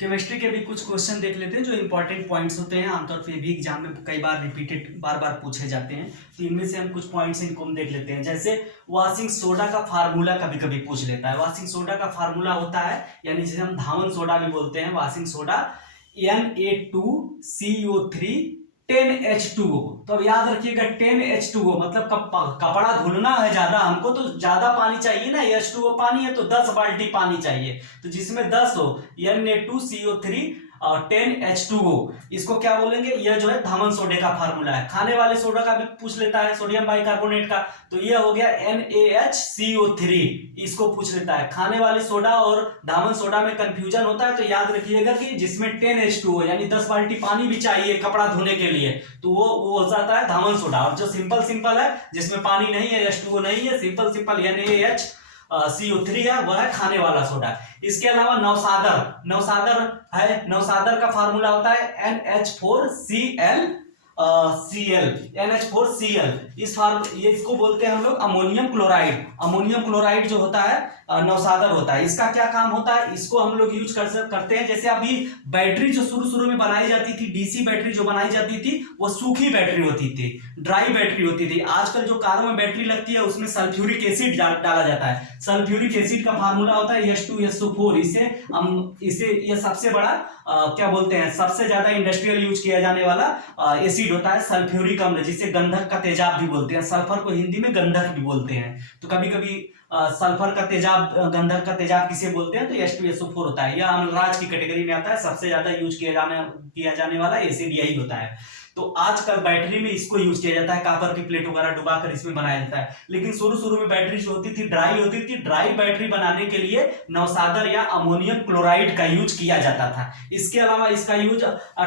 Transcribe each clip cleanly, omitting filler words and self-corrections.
Chemistry के भी कुछ क्वेश्चन देख लेते हैं जो इंपॉर्टेंट पॉइंट्स होते हैं, आमतौर पे भी एग्जाम में कई बार बार बार पूछे जाते हैं। तो इनमें से हम कुछ पॉइंट्स इनको हम देख लेते हैं। जैसे वॉशिंग सोडा का फार्मूला कभी कभी पूछ लेता है। वॉशिंग सोडा का फार्मूला होता है, यानी जिसे हम धावन सोडा भी बोलते हैं, वॉशिंग सोडा Na2CO3 10H2O। तो अब याद रखिएगा 10H2O मतलब कपड़ा धुलना है ज्यादा, हमको तो ज्यादा पानी चाहिए ना, H2O पानी है तो 10 बाल्टी पानी चाहिए, तो जिसमें 10 हो Na2CO3 और 10H2O, इसको क्या बोलेंगे, यह जो है धावन सोडे का फार्मूला है। खाने वाले सोडा का भी पूछ लेता है, सोडियम बाइकार्बोनेट का, तो यह हो गया NaHCO3, इसको पूछ लेता है। खाने वाले सोडा और धावन सोडा में कंफ्यूजन होता है, तो याद रखिएगा कि जिसमें 10H2O यानी 10 बाल्टी पानी भी चाहिए कपड़ा धोने के लिए, तो वो हो जाता है धावन सोडा। और जो सिंपल है जिसमें पानी नहीं है, H2O नहीं है, सिंपल NaHCO3 है, वह है खाने वाला सोडा। इसके अलावा नवसादर है, नवसादर का फार्मूला होता है NH4Cl NH4Cl। इसको बोलते हैं हम लोग अमोनियम क्लोराइड। अमोनियम क्लोराइड जो होता है नवसादर होता है। इसका क्या काम होता है, इसको हम लोग यूज करते हैं। जैसे अभी बैटरी जो शुरू में बनाई जाती थी, डीसी बैटरी जो बनाई जाती थी, वो सूखी बैटरी होती थी, ड्राई बैटरी होती थी। आजकल जो कारों में बैटरी लगती है उसमें सल्फ्यूरिक एसिड डाला जाता है। सल्फ्यूरिक एसिड का फार्मूला होता है H2SO4। इसे ये सबसे बड़ा क्या बोलते हैं, सबसे ज्यादा इंडस्ट्रियल यूज किया जाने वाला एसिड होता है सल्फ्यूरिक अम्ल, जिसे गंधक का तेजाब भी बोलते हैं। सल्फर को हिंदी में गंधक भी बोलते हैं। तो कभी कभी सल्फर का तेजाब, गंधक का तेजाब किसे बोलते हैं, तो H2SO4 होता है। यह अम्लराज की कैटेगरी में आता है। सबसे ज्यादा यूज किया जाने वाला एसिड यही होता है। तो आजकल बैटरी में इसको यूज किया जाता है, कॉपर की प्लेट वगैरह डुबाकर इसमें बनाया जाता है। लेकिन शुरू में बैटरी जो होती थी ड्राई होती थी। ड्राई बैटरी बनाने के लिए नवसादर या अमोनियम क्लोराइड का यूज किया जाता था। इसके अलावा इसका यूज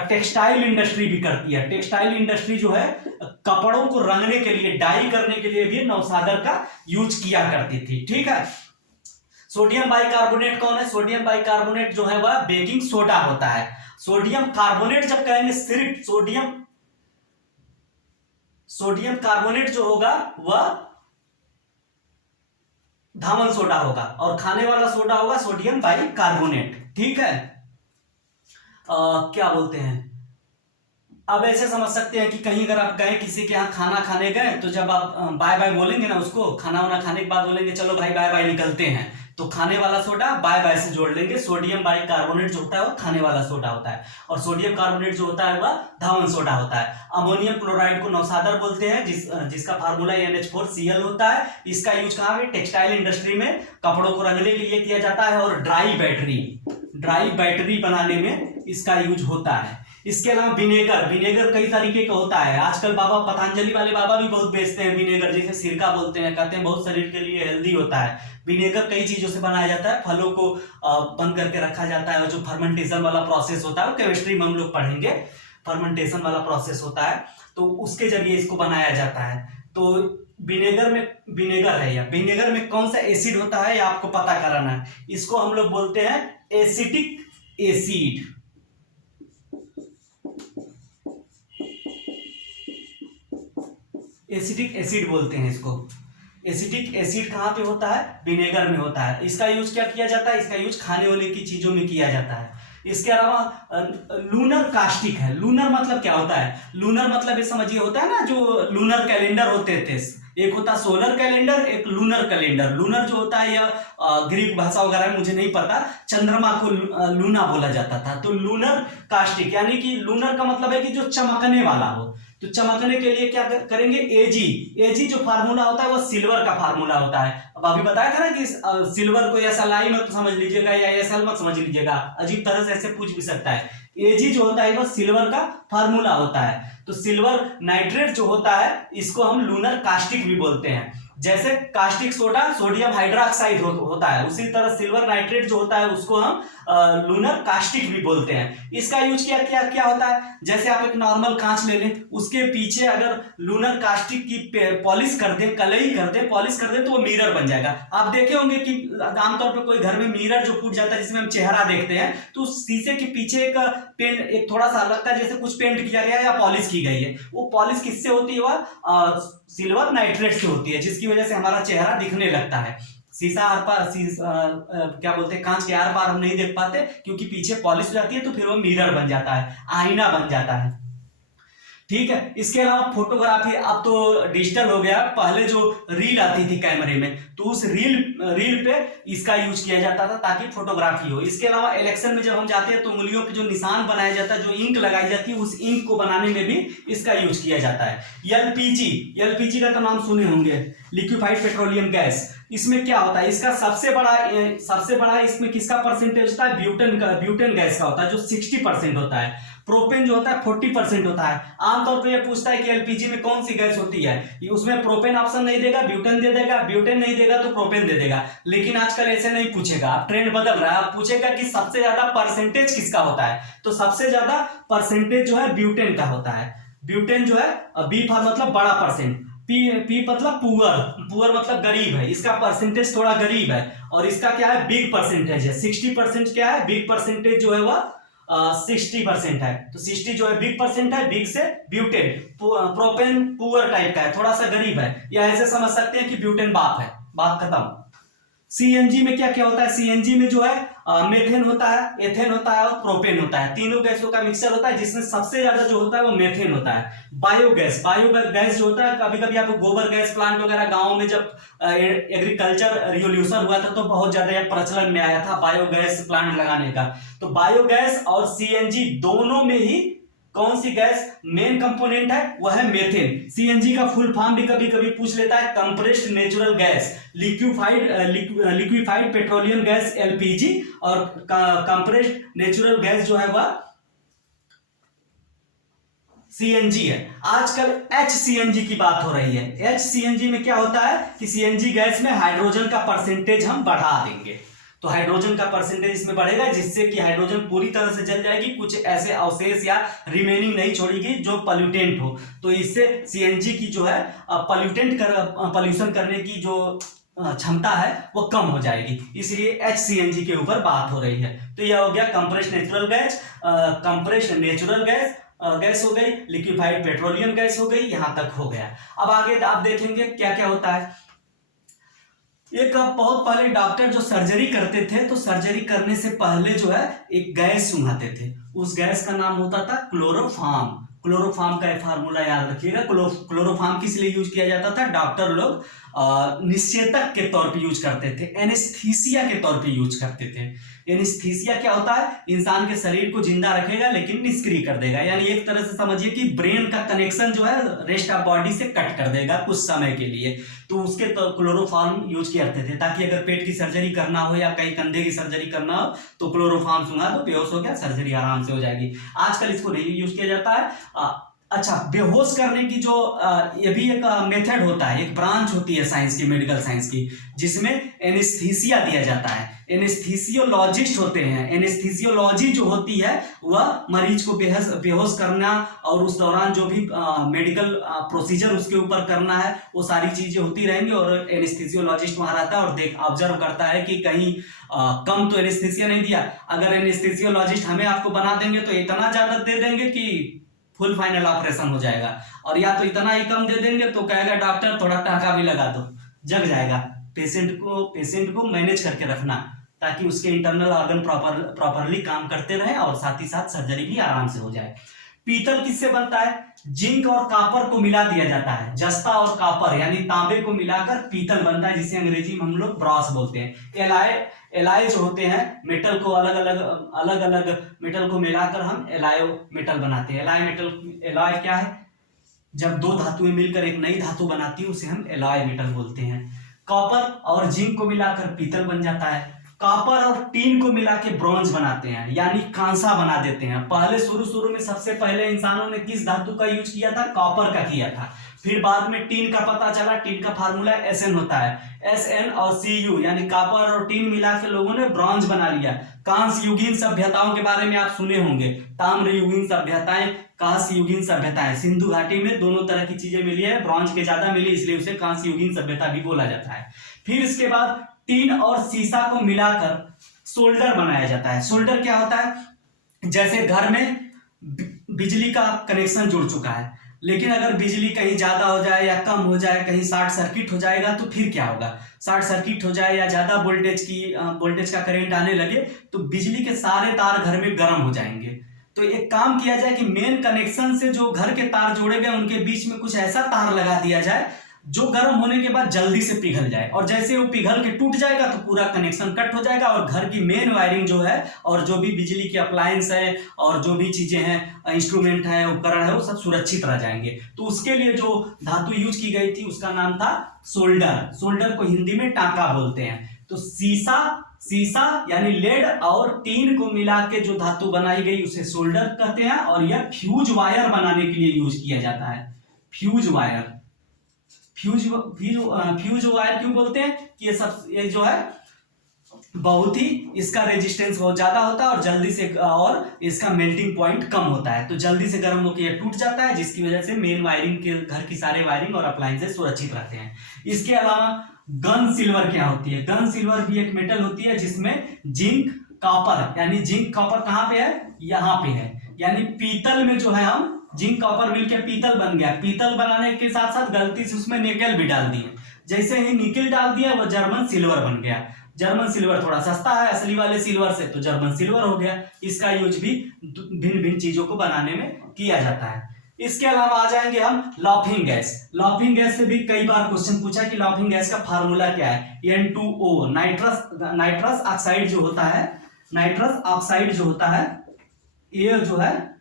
टेक्सटाइल इंडस्ट्री भी करती है। टेक्सटाइल इंडस्ट्री जो है कपड़ों को रंगने के लिए, डाई करने के लिए भी नवसादर का यूज किया करती थी। ठीक है। सोडियम बाइकार्बोनेट कौन है, सोडियम बाइकार्बोनेट जो है वह बेकिंग सोडा होता है। सोडियम कार्बोनेट जब कहेंगे, सिर्फ सोडियम कार्बोनेट जो होगा वह धावन सोडा होगा, और खाने वाला सोडा होगा सोडियम बाइकार्बोनेट। ठीक है। क्या बोलते हैं, अब ऐसे समझ सकते हैं कि कहीं अगर आप गए किसी के यहाँ खाना खाने गए, तो जब आप बाय बाय बोलेंगे ना, उसको खाना वाना खाने के बाद बोलेंगे चलो भाई बाय बाय निकलते हैं, तो खाने वाला सोडा बाय बाय से जोड़ लेंगे। सोडियम बाइकार्बोनेट जो होता है वो खाने वाला सोडा होता है, और सोडियम कार्बोनेट जो होता है वह धावन सोडा होता है। अमोनियम क्लोराइड को नवसादर बोलते हैं, जिसका फार्मूला NH4Cl होता है। इसका यूज कहाँ पे, टेक्सटाइल इंडस्ट्री में कपड़ों को रंगने के लिए किया जाता है, और ड्राई बैटरी बनाने में इसका यूज होता है। इसके अलावा विनेगर कई तरीके का होता है। आजकल बाबा पतंजलि वाले बाबा भी बहुत बेचते हैं विनेगर, जैसे सिरका बोलते हैं, कहते हैं बहुत शरीर के लिए हेल्दी होता है। विनेगर कई चीजों से बनाया जाता है। फलों को बंद करके रखा जाता है, और जो फर्मेंटेशन वाला प्रोसेस होता है वो केमिस्ट्री में हम लोग पढ़ेंगे, फर्मेंटेशन वाला प्रोसेस होता है, तो उसके जरिए इसको बनाया जाता है। तो विनेगर में कौन सा एसिड होता है ये आपको पता कराना है। इसको हम लोग बोलते हैं एसिटिक एसिड। एसिटिक एसिड बोलते हैं इसको। एसिटिक एसिड कहां पे होता है, विनेगर में होता है। इसका यूज क्या किया जाता है, इसका यूज खाने वाले की चीजों में किया जाता है। इसके अलावा लूनर कास्टिक है। लूनर मतलब क्या होता है, लूनर मतलब ये समझिए होता है ना, जो लूनर कैलेंडर होते थे, एक होता सोलर कैलेंडर, एक लूनर कैलेंडर। लूनर जो होता है, यह ग्रीक भाषा वगैरह में मुझे नहीं पता, चंद्रमा को लूना बोला जाता था। तो लूनर कास्टिक यानी कि लूनर का मतलब है कि जो चमकने वाला हो। तो चमकने के लिए क्या करेंगे, एजी जो फार्मूला होता है वो सिल्वर का फार्मूला होता है। अब अभी बताया था ना कि सिल्वर को SLI मत समझ लीजिएगा या SL मत समझ लीजिएगा, अजीब तरह से ऐसे पूछ भी सकता है। एजी जो होता है वो सिल्वर का फार्मूला होता है। तो सिल्वर नाइट्रेट जो होता है इसको हम लूनर कास्टिक भी बोलते हैं। जैसे कास्टिक सोडा सोडियम हाइड्रोक्साइड होता है, उसी तरह सिल्वर नाइट्रेट जो होता है उसको हम लूनर कास्टिक भी बोलते हैं। इसका यूज क्या होता है, जैसे आप एक नॉर्मल कांच ले लें, उसके पीछे अगर लूनर कास्टिक की पॉलिश कर दें, कलई कर दें, पॉलिश कर दें, तो वो मिरर बन जाएगा। आप देखे होंगे कि आमतौर पर कोई घर में मिरर जो फूट जाता है, जिसमें हम चेहरा देखते हैं, तो शीशे के पीछे एक थोड़ा सा लगता है जैसे कुछ पेंट किया गया है या पॉलिश की गई है। वो पॉलिश किससे होती है, वह सिल्वर नाइट्रेट से होती है, जिसकी वजह से हमारा चेहरा दिखने लगता है। शीशा आर पार क्या बोलते हैं, कांच के आर पार हम नहीं देख पाते क्योंकि पीछे पॉलिश हो जाती है, तो फिर वो मिरर बन जाता है, आईना बन जाता है। ठीक है, इसके अलावा फोटोग्राफी अब तो डिजिटल हो गया, पहले जो रील आती थी कैमरे में, तो उस रील पे इसका यूज किया जाता था ताकि फोटोग्राफी हो। इसके अलावा इलेक्शन में जब हम जाते हैं तो उंगलियों पे जो निशान बनाया जाता है, जो इंक लगाई जाती है, उस इंक को बनाने में भी इसका यूज किया जाता है। एलपीजी का तो नाम सुने होंगे, लिक्विफाइड पेट्रोलियम गैस। इसमें क्या होता है, इसका सबसे बड़ा इसमें किसका परसेंटेज होता है, ब्यूटेन गैस का होता है, जो 60% होता है। प्रोपेन जो होता है 40% होता है। आमतौर पर यह पूछता है कि एलपीजी में कौन सी गैस होती है, उसमें प्रोपेन ऑप्शन नहीं देगा, ब्यूटेन दे देगा, ब्यूटेन नहीं देगा तो प्रोपेन दे देगा। लेकिन आजकल ऐसे नहीं पूछेगा, अब ट्रेंड बदल रहा है, अब पूछेगा कि सबसे ज्यादा परसेंटेज किसका होता है, तो सबसे ज्यादा परसेंटेज जो है ब्यूटेन का होता है। ब्यूटेन जो है, बी फॉर मतलब बड़ा परसेंट, पी मतलब पुअर मतलब गरीब है, इसका परसेंटेज थोड़ा गरीब है। और इसका क्या है, बिग परसेंटेज है, 60% क्या है, बिग परसेंटेज जो है वह 60% है। तो 60 जो है बिग परसेंट है, बिग से ब्यूटेन। प्रोपेन पुअर टाइप का है, थोड़ा सा गरीब है, या ऐसे समझ सकते हैं कि ब्यूटेन बाप है, बात खत्म। सीएनजी में क्या क्या होता है, सीएनजी में जो है मेथेन होता है, एथेन होता है और प्रोपेन होता है, तीनों गैसों का मिक्सचर होता है, जिसमें सबसे ज्यादा जो होता है वो मेथेन होता है। बायोगैस जो होता है, कभी कभी आपको गोबर गैस प्लांट वगैरह गांव में जब एग्रीकल्चर रिवोल्यूशन हुआ था तो बहुत ज्यादा प्रचलन में आया था बायोगैस प्लांट लगाने का। तो बायोगैस और सीएनजी दोनों में ही कौन सी गैस मेन कंपोनेंट है, वह है मेथेन। सीएनजी का फुल फॉर्म भी कभी कभी पूछ लेता है, compressed natural gas, liquefied petroleum gas LPG, और कंप्रेस्ड नेचुरल गैस जो है वह सीएनजी है। आजकल एचसीएनजी की बात हो रही है। एचसीएनजी में क्या होता है कि सीएनजी गैस में हाइड्रोजन का परसेंटेज हम बढ़ा देंगे, तो हाइड्रोजन का परसेंटेज इसमें बढ़ेगा, जिससे कि हाइड्रोजन पूरी तरह से जल जाएगी, कुछ ऐसे अवशेष या रिमेनिंग नहीं छोड़ेगी जो पॉल्यूटेंट हो। तो इससे सीएनजी की जो है पॉल्यूशन करने की जो क्षमता है वो कम हो जाएगी, इसलिए एचसीएनजी के ऊपर बात हो रही है। तो यह हो गया compressed natural gas, compressed natural gas हो गई, लिक्विफाइड पेट्रोलियम गैस हो गई, यहां तक हो गया। अब आगे आप देखेंगे क्या क्या होता है। एक बहुत पहले डॉक्टर जो सर्जरी करते थे, तो सर्जरी करने से पहले जो है एक गैस सुंघाते थे, उस गैस का नाम होता था क्लोरोफॉर्म। क्लोरोफॉर्म का फार्मूला याद रखिएगा। क्लोरोफॉर्म किस लिए यूज किया जाता था, डॉक्टर लोग निषेधक के तौर पे यूज करते थे, एनेस्थीसिया के तौर पे यूज करते थे। एनेस्थीसिया क्या होता है, इंसान के शरीर को जिंदा रखेगा लेकिन निष्क्रिय कर देगा, यानी एक तरह से समझिए कि ब्रेन का कनेक्शन जो है रेस्ट ऑफ बॉडी से कट कर देगा कुछ समय के लिए। तो उसके तो क्लोरोफॉर्म यूज करते थे, ताकि अगर पेट की सर्जरी करना हो या कहीं कंधे की सर्जरी करना हो तो क्लोरोफॉर्म सुंघा दो, बेहोश हो गया, सर्जरी आराम से हो जाएगी। आजकल इसको नहीं यूज किया जाता है। अच्छा, बेहोश करने की जो ये भी एक मेथड होता है, एक ब्रांच होती है साइंस की, मेडिकल साइंस की, जिसमें एनेस्थीसिया दिया जाता है। एनेस्थीसियोलॉजिस्ट होते हैं। एनेस्थीसियोलॉजी जो होती है वह मरीज को बेहोश करना और उस दौरान जो भी मेडिकल प्रोसीजर उसके ऊपर करना है, वो सारी चीजें होती रहेंगी, और एनेस्थीसियोलॉजिस्ट वहां रहता है और ऑब्जर्व करता है कि कहीं कम तो एनेस्थीसिया नहीं दिया। अगर एनेस्थीसियोलॉजिस्ट हमें आपको बना देंगे तो इतना ज्यादा दे देंगे कि फुल फाइनल ऑपरेशन हो जाएगा, और या तो इतना ही कम दे देंगे तो कहेगा डॉक्टर थोड़ा टाका भी लगा दो, जग जाएगा। पेशेंट को मैनेज करके रखना, ताकि उसके इंटरनल ऑर्गन प्रॉपरली काम करते रहे और साथ ही साथ सर्जरी भी आराम से हो जाए। पीतल किससे बनता है, जिंक और कॉपर को मिला दिया जाता है, जस्ता और कॉपर यानी तांबे को मिलाकर पीतल बनता है, जिसे अंग्रेजी में हम लोग ब्रॉस बोलते हैं। एलाय जो होते हैं, मेटल को अलग अलग मेटल को मिलाकर हम एलायो मेटल बनाते हैं। एलाय क्या है, जब दो धातुएं मिलकर एक नई धातु बनाती है उसे हम एलाय मेटल बोलते हैं। कॉपर और जिंक को मिलाकर पीतल बन जाता है। कॉपर और टीन को मिला के ब्रॉन्ज बनाते हैं, यानी कांसा बना देते हैं। पहले शुरू में सबसे पहले इंसानों ने किस धातु का यूज किया था, कॉपर का किया था। फिर बाद में टीन का पता चला, टीन का फार्मूला Sn होता है, Sn और Cu यानी कॉपर और टीन मिला के लोगों ने ब्रॉन्ज बना लिया। कांस्य युगीन सभ्यताओं के बारे में आप सुने होंगे, ताम्र युगीन सभ्यताएं, कांस्य युगीन सभ्यताएं। सिंधु घाटी में दोनों तरह की चीजें मिली है, ब्रॉन्ज के ज्यादा मिली इसलिए उसे कांस्य युगीन सभ्यता भी बोला जाता है। फिर इसके बाद टीन और सीसा को मिलाकर सोल्डर बनाया जाता है। सोल्डर क्या होता है, जैसे घर में बिजली का कनेक्शन जुड़ चुका है, लेकिन अगर बिजली कहीं ज़्यादा हो जाए या कम हो जाए, कहीं शॉर्ट सर्किट हो जाएगा तो फिर क्या होगा? शॉर्ट सर्किट हो जाए या ज़्यादा वोल्टेज का करंट आने लगे तो बिजली के सारे तार घर में गर्म हो जाएंगे। तो एक काम किया जाए कि मेन कनेक्शन से जो घर के तार जोड़े गए उनके बीच में कुछ ऐसा तार लगा दिया जाए जो गर्म होने के बाद जल्दी से पिघल जाए, और जैसे वो पिघल के टूट जाएगा तो पूरा कनेक्शन कट हो जाएगा और घर की मेन वायरिंग जो है और जो भी बिजली के अप्लायंस है और जो भी चीजें हैं, इंस्ट्रूमेंट है, उपकरण है, वो सब सुरक्षित रह जाएंगे। तो उसके लिए जो धातु यूज की गई थी उसका नाम था सोल्डर। सोल्डर को हिंदी में टांका बोलते हैं। तो सीसा यानी लेड और टीन को मिला के जो धातु बनाई गई उसे सोल्डर कहते हैं, और यह फ्यूज वायर बनाने के लिए यूज किया जाता है। फ्यूज वायर क्यों बोलते हैं कि ये जो है बहुत ही, इसका रेजिस्टेंस बहुत ज्यादा होता है और जल्दी से, और इसका मेल्टिंग पॉइंट कम होता है, तो जल्दी से गर्म होकर यह टूट जाता है, जिसकी वजह से मेन वायरिंग के घर की सारे वायरिंग और अप्लायंसेस सुरक्षित रहते हैं। इसके अलावा गन सिल्वर क्या होती है? गन सिल्वर भी एक मेटल होती है जिसमें जिंक कॉपर, यानी जिंक कॉपर कहाँ पे है? यहाँ पे है। यानी पीतल में जो है हम जिंक कॉपर मिलकर पीतल बन गया। पीतल बनाने के साथ साथ गलती से उसमें निकेल भी डाल दिए, जैसे ही निकेल डाल दिया वो जर्मन सिल्वर बन गया। जर्मन सिल्वर थोड़ा सस्ता है असली वाले सिल्वर से, तो जर्मन सिल्वर हो गया। इसका यूज भी भिन्न भिन्न चीजों को बनाने में किया जाता है। इसके अलावा आ जाएंगे हम लाफिंग गैस। लाफिंग गैस से भी कई बार क्वेश्चन पूछा कि लाफिंग गैस का फार्मूला क्या है? N2O, नाइट्रस ऑक्साइड जो होता है, नाइट्रस ऑक्साइड जो होता है, ये जो है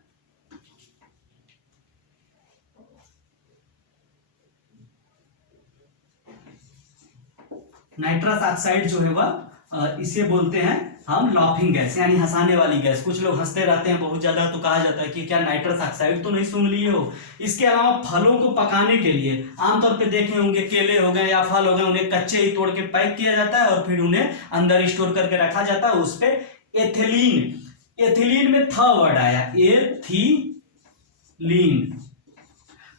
नाइट्रस ऑक्साइड जो है वह इसे बोलते हैं हम लाफिंग गैस, यानी हंसाने वाली गैस। कुछ लोग हंसते रहते हैं बहुत ज्यादा, तो कहा जाता है कि क्या नाइट्रस ऑक्साइड तो नहीं सुन लिए हो। इसके अलावा फलों को पकाने के लिए आमतौर पे देखे होंगे, केले हो गए या फल हो गए, उन्हें कच्चे ही तोड़ के पैक किया जाता है और फिर उन्हें अंदर स्टोर करके रखा जाता है। उस पर एथिलीन में था वर्ड आया, एथिलीन।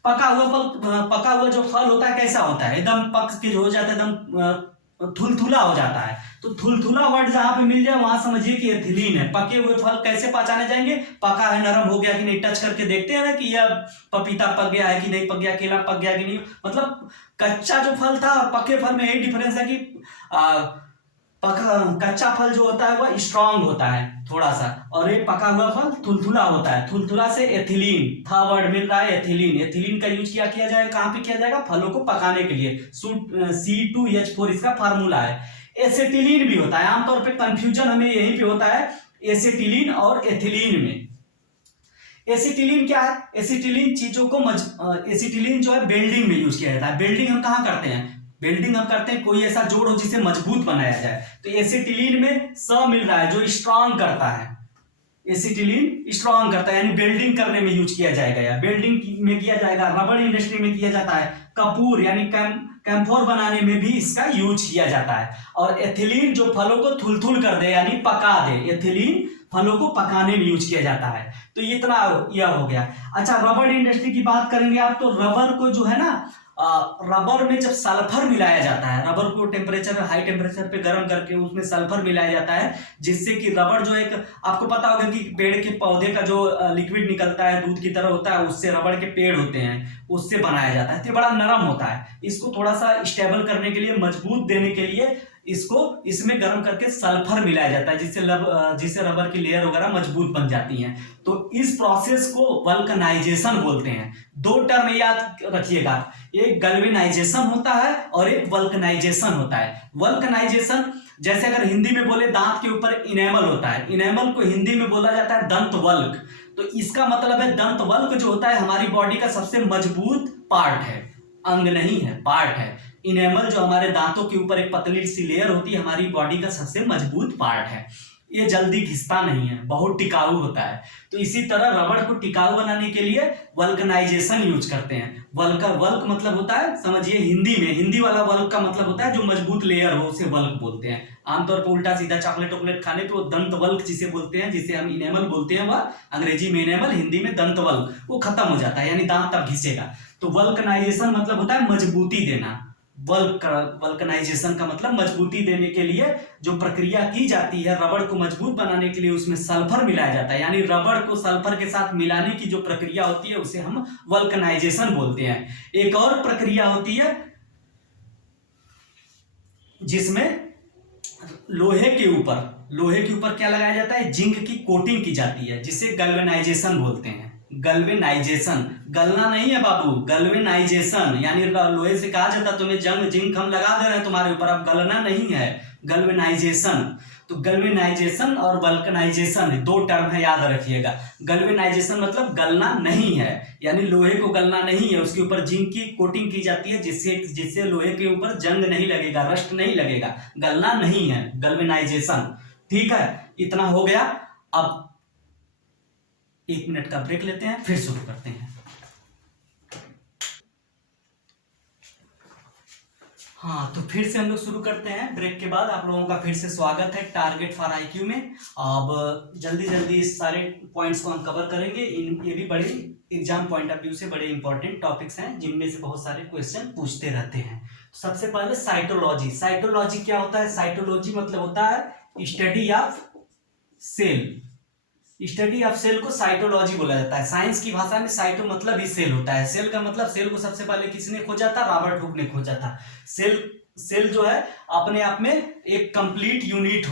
पका हुआ जो फल होता है कैसा होता है? एकदम पक के हो जाता है, एकदम थुलथुला हो जाता है। तो थुलथुला वर्ड जहां पे मिल जाए वहां समझिए कि एथिलीन है। पके हुए फल कैसे पहचाने जाएंगे? पका है, नरम हो गया कि नहीं, टच करके देखते हैं ना कि यह पपीता पक गया है कि नहीं पक गया, केला पक गया कि नहीं। मतलब कच्चा जो फल था और पके फल में यही डिफरेंस है कि कच्चा फल जो होता है वह स्ट्रांग होता है थोड़ा सा, और एक पका हुआ फल थुलथुला होता है। थुलथुला से एथिलीन था वर्ड मिल रहा है, एथिलीन। एथिलीन का यूज किया जाएगा कहां पे किया जाएगा? फलों को पकाने के लिए। C2H4 इसका फार्मूला है। एसिटिलीन भी होता है, आमतौर पे कंफ्यूजन हमें यहीं पे होता है एसिटिलीन और एथिलीन में। एसिटिलीन क्या है? एसिटिलीन चीजों को एसिटिलीन जो है वेल्डिंग में यूज किया जाता है। वेल्डिंग हम कहां करते हैं? वेल्डिंग हम करते हैं कोई ऐसा जोड़ हो जिसे मजबूत बनाया जाए। तो एसिटिलीन में स मिल रहा है जो स्ट्रांग करता है। एसिटिलीन स्ट्रांग करता है, यानी वेल्डिंग करने में यूज किया जाएगा या वेल्डिंग में किया जाएगा। रबर इंडस्ट्री में किया जाता है। कपूर यानी कैम्फोर बनाने में भी इसका यूज किया जाता है। और एथिलीन जो फलों को थुलथुल कर दे यानी पका दे, एथिलीन फलों को पकाने में यूज किया जाता है। तो इतना यह हो गया। अच्छा, रबर इंडस्ट्री की बात करेंगे आप, तो रबर को जो है ना, रबर में जब सल्फर मिलाया जाता है, रबर को हाई टेम्परेचर पे गर्म करके उसमें सल्फर मिलाया जाता है, जिससे कि रबर जो एक, आपको पता होगा कि पेड़ के पौधे का जो लिक्विड निकलता है दूध की तरह होता है, उससे रबर के पेड़ होते हैं, उससे बनाया जाता है। तो बड़ा नरम होता है। इसको थोड़ा सा स्टेबल करने के लिए, मजबूत देने के लिए इसको इसमें गर्म करके सल्फर मिलाया जाता है, जिससे रबर की लेयर वगैरह मजबूत बन जाती हैं। तो इस प्रोसेस को वल्कनाइजेशन बोलते हैं। दो टर्म याद रखिएगा, एक गैल्वेनाइजेशन होता है और एक वल्कनाइजेशन होता है। वल्कनाइजेशन जैसे अगर हिंदी में बोले दांत के ऊपर इनेमल होता है, इनेमल को हिंदी में बोला जाता है दंतवल्क। तो इसका मतलब है दंतवल्क जो होता है हमारी बॉडी का सबसे मजबूत पार्ट है, अंग नहीं है, पार्ट है। इनेमल जो हमारे दांतों के ऊपर एक पतली सी लेयर होती है, हमारी बॉडी का सबसे मजबूत पार्ट है। ये जल्दी घिसता नहीं है, बहुत टिकाऊ होता है। तो इसी तरह रबड़ को टिकाऊ बनाने के लिए वल्कनाइजेशन यूज करते हैं। वल्क मतलब होता है, समझिए हिंदी में, हिंदी वाला वल्क का मतलब होता है जो मजबूत लेयर हो, उसे वल्क बोलते हैं। आमतौर पर उल्टा सीधा चॉकलेट वॉकलेट खाने पे वो दंत वल्क जिसे बोलते हैं, जिसे हम इनेमल बोलते हैं, वह अंग्रेजी में इनेमल, हिंदी में दंत वल्क, वो खत्म हो जाता है, यानी दांत तब घिसेगा। तो वल्कनाइजेशन मतलब होता है मजबूती देना, वल्कनाइजेशन का मतलब मजबूती देने के लिए जो प्रक्रिया की जाती है, रबड़ को मजबूत बनाने के लिए उसमें सल्फर मिलाया जाता है, यानी रबड़ को सल्फर के साथ मिलाने की जो प्रक्रिया होती है उसे हम वल्कनाइजेशन बोलते हैं। एक और प्रक्रिया होती है जिसमें लोहे के ऊपर क्या लगाया जाता है, जिंक की कोटिंग की जाती है, जिसे गैल्वेनाइजेशन बोलते हैं। गैल्वेनाइजेशन, गलना नहीं है बाबू, गैल्वेनाइजेशन, यानी लोहे से कहा जाता है तुम्हें जिंक हम लगा दे रहे हैं तुम्हारे ऊपर, अब गलना नहीं है, गैल्वेनाइजेशन। तो गैल्वेनाइजेशन और वल्कनाइजेशन दो टर्म है, याद रखिएगा। गैल्वेनाइजेशन मतलब गलना नहीं है, यानी लोहे को गलना नहीं है, उसके ऊपर जिंक की कोटिंग की जाती है जिससे लोहे के ऊपर जंग नहीं लगेगा, रस्ट नहीं लगेगा, गलना नहीं है, गैल्वेनाइजेशन। ठीक है, इतना हो गया। अब 1 मिनट का ब्रेक लेते हैं, फिर शुरू करते हैं। हाँ, तो फिर से हम लोग शुरू करते हैं ब्रेक के बाद। आप लोगों का फिर से स्वागत है टारगेट फॉर आईक्यू में। अब जल्दी जल्दी इस सारे पॉइंट्स को हम कवर करेंगे। ये भी बड़े एग्जाम पॉइंट ऑफ व्यू से बड़े इंपॉर्टेंट टॉपिक्स हैं, जिनमें से बहुत सारे क्वेश्चन पूछते रहते हैं। सबसे पहले साइटोलॉजी। साइटोलॉजी क्या होता है? साइटोलॉजी मतलब होता है study of cell. Study of cell को साइटोलॉजी बोला जाता है। साइंस की भाषा में साइटो मतलब ही सेल होता है। सेल का मतलब, सेल को सबसे पहले किसने खोजा था? रॉबर्ट हुक ने खोजा था। सेल जो है अपने आप में एक कंप्लीट यूनिट